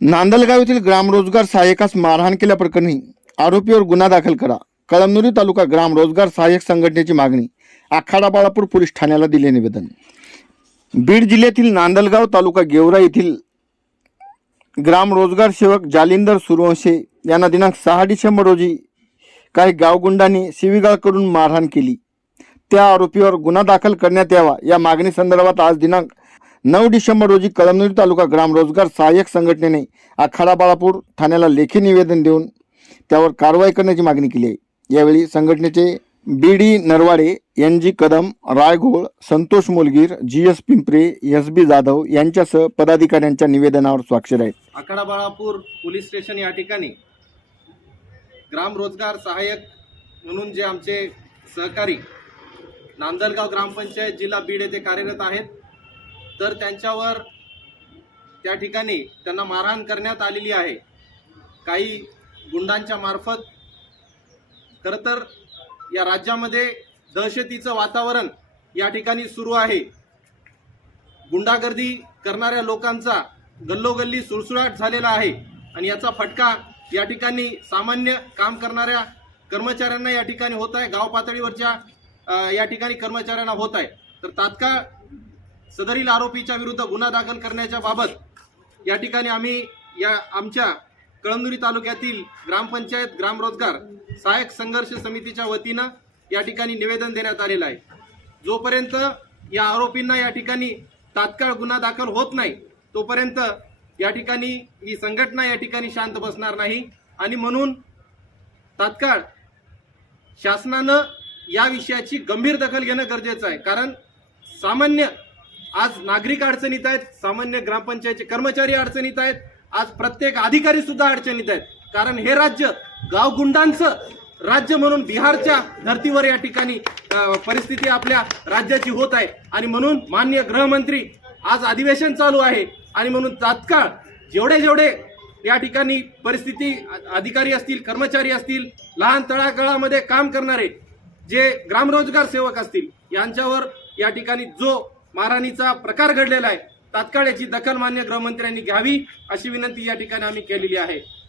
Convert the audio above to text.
नांदलगाव येथील ग्रामरोजगार सहाय्यकास मारहाण केल्याप्रकरणी आरोपीवर गुन्हा दाखल करा. कळमनुरी तालुका ग्रामरोजगार सहाय्यक संघटनेची मागणी. आखाडा बाळापूर पोलीस ठाण्याला दिले निवेदन. बीड जिल्ह्यातील नांदलगाव तालुका गेवरा येथील ग्रामरोजगार सेवक जालिंदर सूर्यवंशे यांना दिनांक सहा डिसेंबर रोजी काही गावगुंडांनी शिवीगाळ करून मारहाण केली. त्या आरोपीवर गुन्हा दाखल करण्यात यावा या मागणी संदर्भात आज दिनांक नऊ डिसेंबर रोजी कळमनुरी तालुका ग्राम रोजगार सहाय्यक संघटनेने आखाडा बाळापूर ठाण्याला लेखी निवेदन देऊन त्यावर कारवाई करण्याची मागणी केली आहे. यावेळी संघटनेचे B D Narwade N G Kadam रायघोळ Santosh Molgir G S Pimpre S B Jadhav यांच्यासह पदाधिकाऱ्यांच्या निवेदनावर स्वाक्षर आहेत. आखाडा बाळापूर पोलीस स्टेशन या ठिकाणी ग्राम रोजगार सहाय्यक म्हणून जे आमचे सहकारी नांदलगाव ग्रामपंचायत जिल्हा बीड येथे कार्यरत आहेत तर त्यांच्यावर त्या ठिकाणी त्यांना मारहाण करण्यात आलेली आहे. काही गुंडांच्या मार्फत खरं तर या राज्यामध्ये दहशतीचं वातावरण या ठिकाणी सुरू आहे. गुंडागर्दी करणाऱ्या लोकांचा गल्लोगल्ली सुळसुळाट झालेला आहे आणि याचा फटका या ठिकाणी सामान्य काम करणाऱ्या कर्मचाऱ्यांना या ठिकाणी होत आहे. गाव पातळीवरच्या या ठिकाणी कर्मचाऱ्यांना होत आहे. तर तात्काळ सदरील आरोपीच्या विरुद्ध गुन्हा दाखल करण्याच्या बाबत या ठिकाणी आम्ही या आमच्या कळमनुरी तालुक्यातील ग्रामपंचायत ग्रामरोजगार सहाय्यक संघर्ष समितीच्या वतीनं या ठिकाणी निवेदन देण्यात आलेलं आहे. जोपर्यंत या आरोपींना या ठिकाणी तात्काळ गुन्हा दाखल होत नाही तोपर्यंत या ठिकाणी ही संघटना या ठिकाणी शांत बसणार नाही. आणि म्हणून तात्काळ शासनानं या विषयाची गंभीर दखल घेणं गरजेचं आहे. कारण सामान्य आज नागरिक अडचणीत आहेत सामान्य ग्रामपंचायतचे कर्मचारी अडचणीत आहेत आज प्रत्येक अधिकारी सुद्धा अडचणीत आहेत. कारण हे राज्य गावगुंडांचं राज्य म्हणून बिहारच्या धर्तीवर या ठिकाणी परिस्थिती आपल्या राज्याची होत आहे. आणि म्हणून मान्य गृहमंत्री आज अधिवेशन चालू आहे. आणि म्हणून तात्काळ जेवढे जेवढे या ठिकाणी परिस्थिती अधिकारी असतील कर्मचारी असतील लहान तळागाळामध्ये काम करणारे जे ग्रामरोजगार सेवक असतील यांच्यावर या ठिकाणी जो मारहाणीचा प्रकार घडलेला आहे. तात्काळ याची दखल मान्य गृहमंत्र्यांनी घ्यावी अशी विनंती या ठिकाणी आम्ही केलेली आहे.